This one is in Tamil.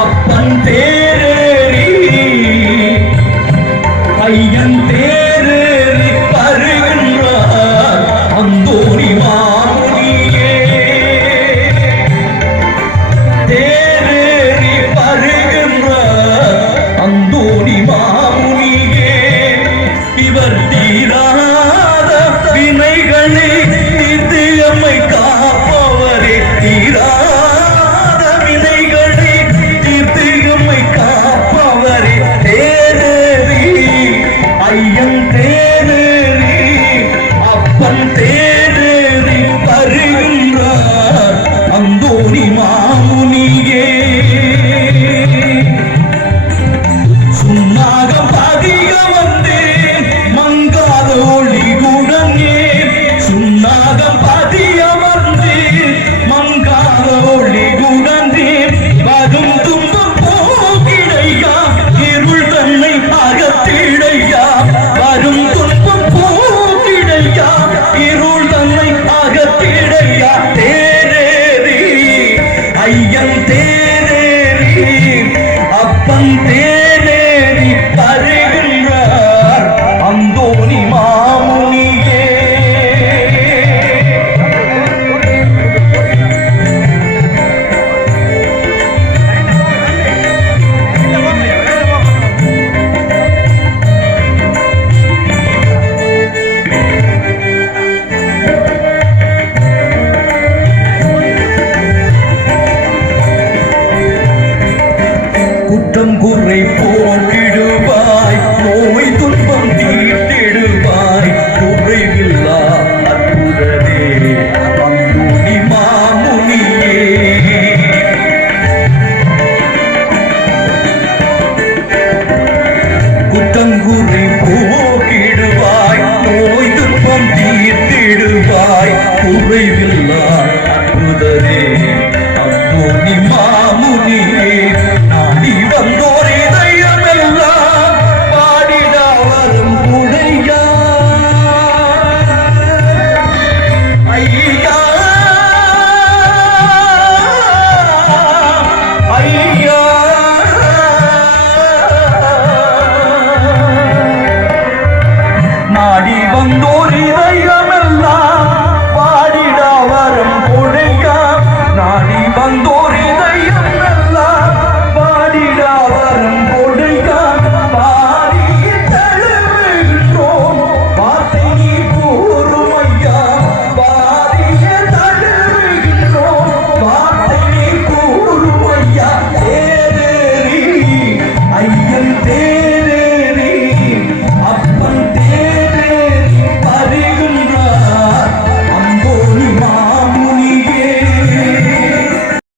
அப்பன் தேரேறி ஐயன் தேரேறி வருகின்றார் அந்தோணி மாமுனியே. தேரேறி வருகின்றார் அந்தோணி மாமுனியே. இவர் தீராத வினைகளை தீர்த்து எம்மை காப்பவரே. தீராத வினைகளை தீர்த்து எம்மை காப்பவரே. தேரேறி ஐயன் தேரேறி அப்பன் தேரேறி வருகின்றார் அந்தோணி மாமுனியே. சுண்ணாகம் பதிக வந்து மங்காத ஒளிகுடன் சுண்ணாகம் பதிய வந்து மங்காத ஒளிகுடன் வரும் துன்பம் போகிடையா இருள் தன்னை அகத்திடையா. வரும் துன்பம் போகிடையா இருள் தன்னை அகத்திடையா. தேரேறி ஐயன்